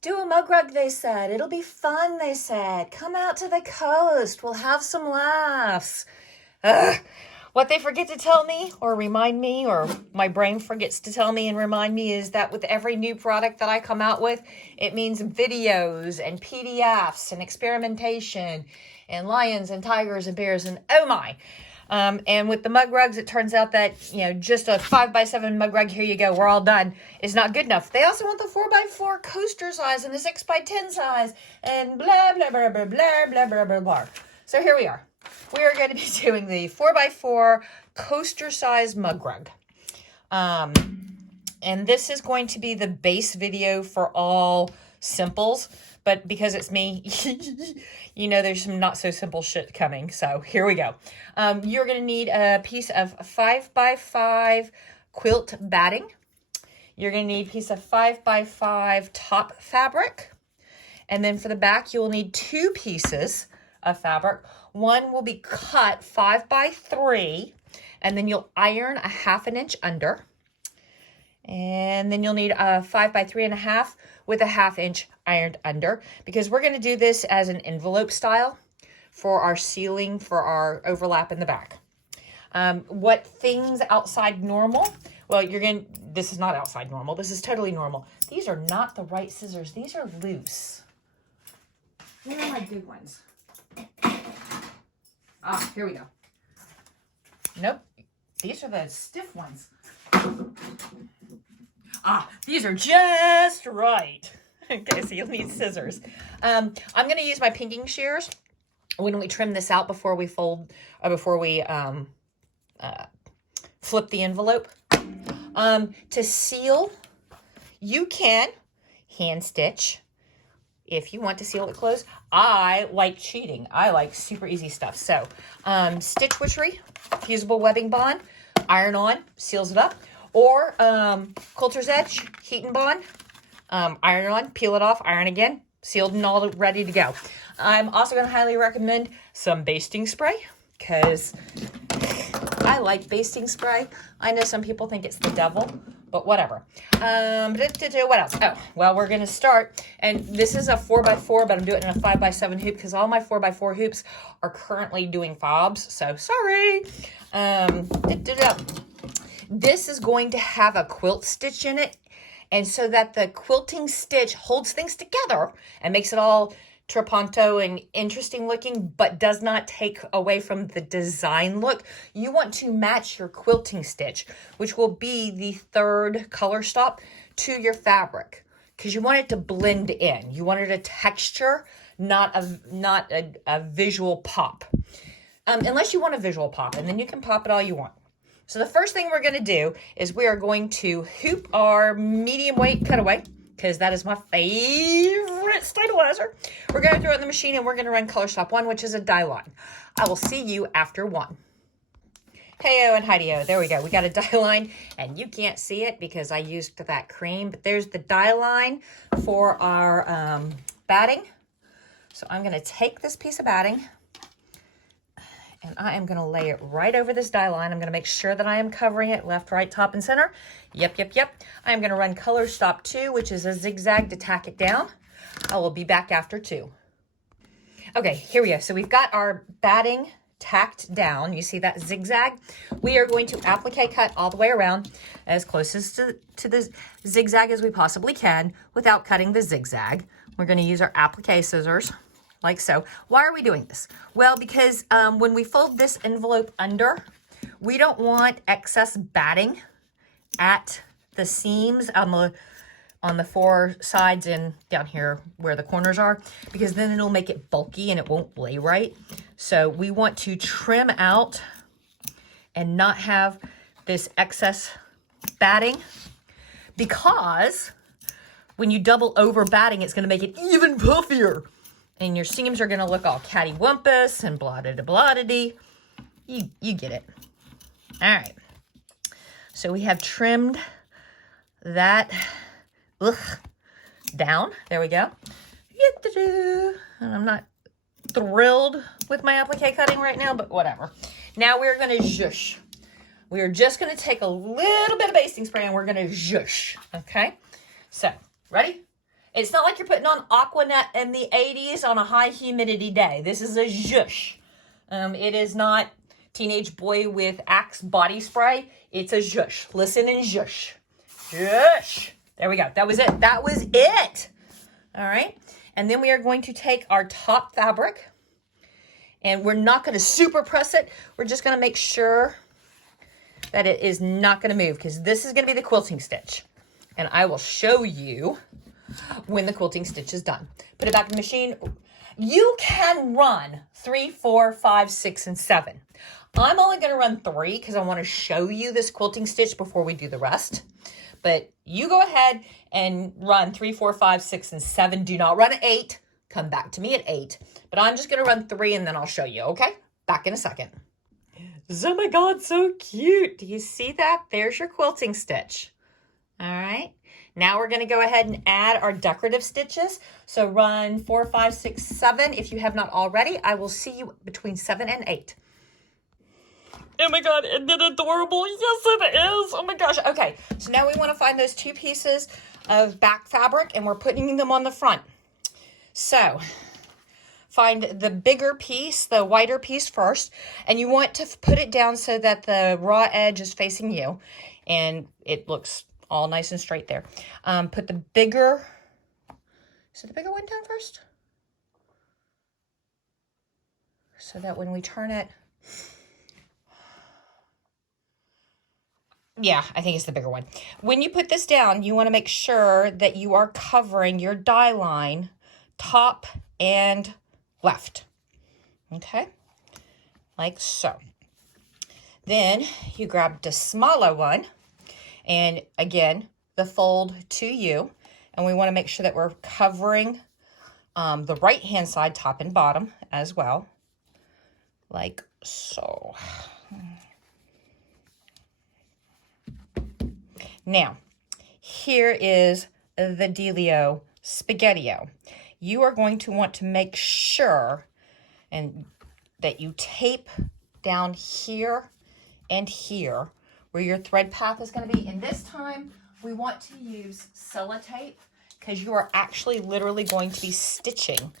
Do a mug rug, they said. It'll be fun, they said. Come out to the coast. We'll have some laughs. Ugh. What they forget to tell me or remind me, or my brain forgets to tell me and remind me, is that with every new product that I come out with, it means videos and PDFs and experimentation and lions and tigers and bears and oh my. And with the mug rugs, it turns out that, just a 5x7 mug rug, here you go, we're all done, is not good enough. They also want the 4x4 coaster size and the 6x10 size and blah, blah, blah, blah, blah, blah, blah, blah, blah. So here we are. We are going to be doing the 4x4 coaster size mug rug. And this is going to be the base video for all simples. But because it's me, there's some not so simple shit coming. So here we go. You're going to need a piece of 5x5 quilt batting. You're going to need a piece of 5x5 top fabric. And then for the back, you will need 2 pieces of fabric. One will be cut 5x3, and then you'll iron a 1/2 inch under. And then you'll need a 5x3.5 with a 1/2 inch ironed under, because we're going to do this as an envelope style for our ceiling, for our overlap in the back. What things outside normal? Well, this is not outside normal. This is totally normal. These are not the right scissors. These are loose. Where are my good ones? Ah, here we go. Nope. These are the stiff ones. Ah, these are just right. Okay, so you'll need scissors. I'm going to use my pinking shears when we trim this out before we fold, or before we flip the envelope. To seal, you can hand stitch if you want to seal it closed. I like cheating. I like super easy stuff. So, stitch witchery, fusible webbing bond, iron on, seals it up. Or quilter's edge, heat and bond, iron on, peel it off, iron again, sealed and all ready to go. I'm also going to highly recommend some basting spray, because I like basting spray. I know some people think it's the devil, but whatever. What else? Oh, well, we're going to start, and this is a 4x4, but I'm doing it in a 5x7 hoop because all my 4x4 hoops are currently doing fobs, so sorry. This is going to have a quilt stitch in it, and so that the quilting stitch holds things together and makes it all trapunto and interesting looking, but does not take away from the design look. You want to match your quilting stitch, which will be the 3rd color stop, to your fabric, because you want it to blend in. You wanted a texture, not a visual pop. Unless you want a visual pop, and then you can pop it all you want. So the first thing we're going to do is we are going to hoop our medium weight cutaway, because that is my favorite stabilizer. We're going to throw it in the machine, and we're going to run color stop 1, which is a die line. I will see you after 1. Hey-o and Heidi-o. There we go. We got a die line, and you can't see it because I used that cream, but there's the die line for our batting. So I'm going to take this piece of batting, and I am going to lay it right over this die line. I'm going to make sure that I am covering it left, right, top, and center. Yep. I am going to run color stop 2, which is a zigzag to tack it down. I will be back after 2. Okay, here we go. So we've got our batting tacked down. You see that zigzag? We are going to applique cut all the way around as close as to the zigzag as we possibly can without cutting the zigzag. We're going to use our applique scissors, like so. Why are we doing this? Well, because when we fold this envelope under, we don't want excess batting at the seams on the 4 sides and down here where the corners are, because then it'll make it bulky and it won't lay right. So we want to trim out and not have this excess batting, because when you double over batting, it's going to make it even puffier. And your seams are going to look all cattywampus and blah-da-da-blah-da-dee. You get it. All right. So we have trimmed that down. There we go. And I'm not thrilled with my applique cutting right now, but whatever. Now we're going to zhoosh. We are just going to take a little bit of basting spray and we're going to zhoosh. Okay? So, ready? It's not like you're putting on Aquanet in the 80s on a high humidity day. This is a zhuzh. It is not Teenage Boy with Axe body spray. It's a zhuzh. Listen and zhuzh. Zhuzh. There we go. That was it. That was it. All right. And then we are going to take our top fabric, and we're not going to super press it. We're just going to make sure that it is not going to move, because this is going to be the quilting stitch. And I will show you when the quilting stitch is done. Put it back in the machine. You can run 3, 4, 5, 6, and 7. I'm only going to run 3 because I want to show you this quilting stitch before we do the rest. But you go ahead and run 3, 4, 5, 6, and 7. Do not run 8. Come back to me at 8. But I'm just going to run 3 and then I'll show you, okay? Back in a second. Oh my God, so cute. Do you see that? There's your quilting stitch. All right. Now we're going to go ahead and add our decorative stitches. So run 4, 5, 6, 7. If you have not already, I will see you between 7 and 8. Oh my God, isn't it adorable? Yes, it is. Oh my gosh. Okay, so now we want to find those 2 pieces of back fabric, and we're putting them on the front. So find the bigger piece, the wider piece first, and you want to put it down so that the raw edge is facing you, and it looks all nice and straight there. Put the bigger, is it the bigger one down first? So that when we turn it, yeah, I think it's the bigger one. When you put this down, you want to make sure that you are covering your die line top and left. Okay, like so. Then you grab the smaller one, and again, the fold to you, and we want to make sure that we're covering the right hand side top and bottom as well, like so. Now, here is the dealio spaghettio. You are going to want to make sure that you tape down here and here where your thread path is going to be. And this time we want to use sellotape because you are actually literally going to be stitching.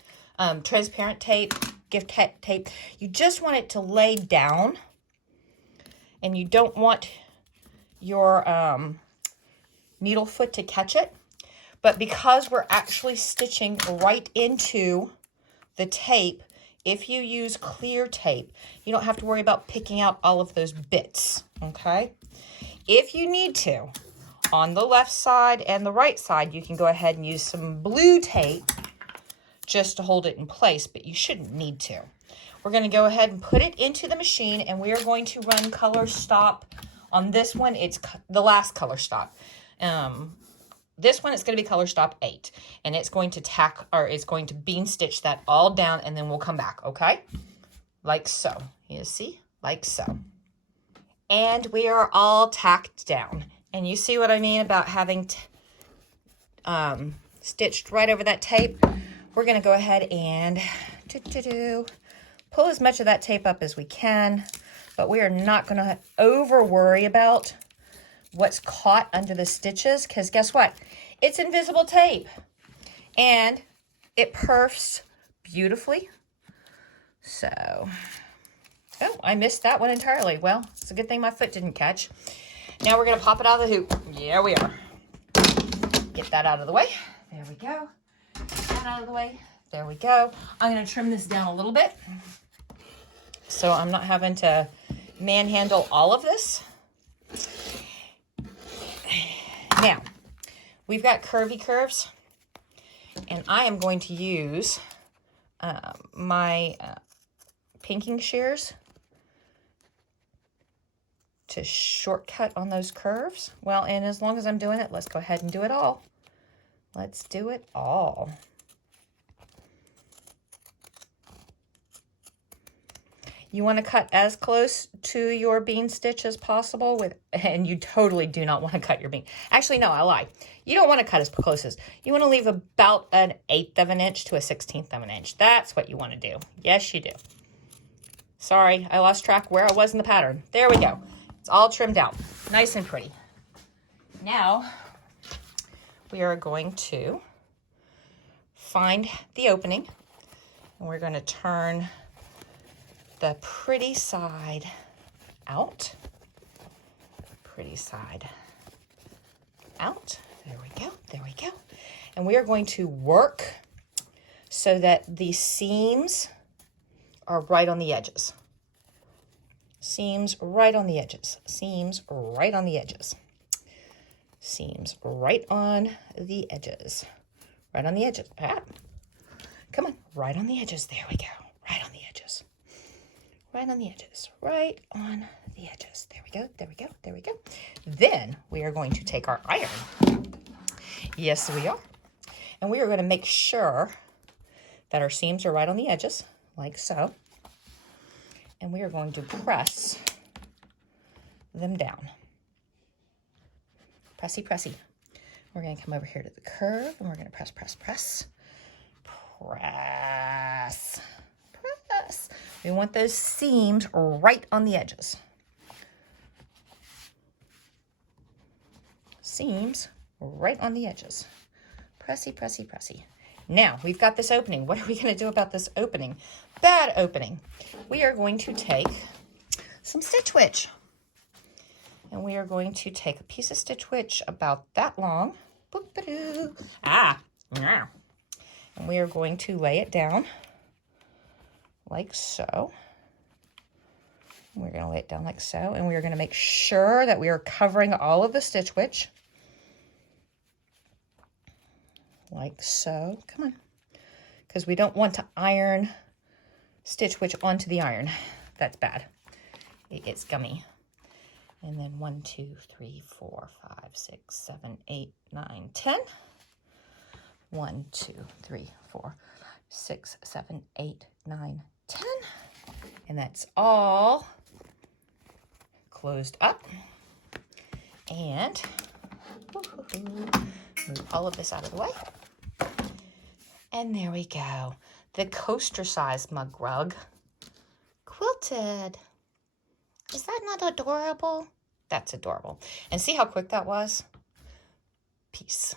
Transparent tape, gift tape. You just want it to lay down, and you don't want your needle foot to catch it. But because we're actually stitching right into the tape, if you use clear tape, you don't have to worry about picking out all of those bits, okay? If you need to, on the left side and the right side, you can go ahead and use some blue tape just to hold it in place, but you shouldn't need to. We're going to go ahead and put it into the machine, and we are going to run color stop. On this one, it's the last color stop. This one, it's going to be color stop 8, and it's going to bean stitch that all down, and then we'll come back, okay? Like so. You see? Like so. And we are all tacked down. And you see what I mean about having stitched right over that tape? We're going to go ahead and pull as much of that tape up as we can, but we are not going to over worry about what's caught under the stitches, because guess what? It's invisible tape, and it perfs beautifully. So, oh, I missed that one entirely. Well, it's a good thing my foot didn't catch. Now we're going to pop it out of the hoop. Yeah, we are. Get that out of the way. There we go. Get that out of the way. There we go. I'm going to trim this down a little bit so I'm not having to manhandle all of this. Now, we've got curvy curves, and I am going to use my pinking shears to shortcut on those curves. Well, and as long as I'm doing it, let's go ahead and do it all. Let's do it all. You want to cut as close to your bean stitch as possible and you totally do not want to cut your bean. Actually, no, I lie. You don't want to cut as close as, you want to leave about 1/8 of an inch to 1/16 of an inch. That's what you want to do. Yes, you do. Sorry, I lost track where I was in the pattern. There we go. It's all trimmed out. Nice and pretty. Now, we are going to find the opening, and we're going to turn the pretty side out. Pretty side out. There we go. There we go. And we are going to work so that the seams are right on the edges. Seams right on the edges. Seams right on the edges. Seams right on the edges. Right on the edges. Ah. Come on. Right on the edges. There we go. Right on the edges. Right on the edges. Right on the edges. There we go. There we go. There we go. Then we are going to take our iron. Yes, we are. And we are going to make sure that our seams are right on the edges, like so. And we are going to press them down. Pressy, pressy. We're going to come over here to the curve, and we're going to press, press, press. Press. Press. We want those seams right on the edges. Seams right on the edges. Pressy, pressy, pressy. Now, we've got this opening. What are we going to do about this opening? Bad opening. We are going to take some Stitch Witch. And we are going to take a piece of Stitch Witch about that long. Boop-a-doo. Ah, now. And we are going to lay it down like so. We're going to lay it down like so. And we are going to make sure that we are covering all of the Stitch Witch. Like so. Come on. Because we don't want to iron Stitch Witch onto the iron. That's bad. It gets gummy. And then 1, 2, 3, 4, 5, 6, 7, 8, 9, 10. 1, 2, 3, 4, 6, 7, 8, 9, 10. And that's all closed up. And move all of this out of the way. And there we go. The coaster size mug rug quilted. Is that not adorable? That's adorable. And see how quick that was? Peace.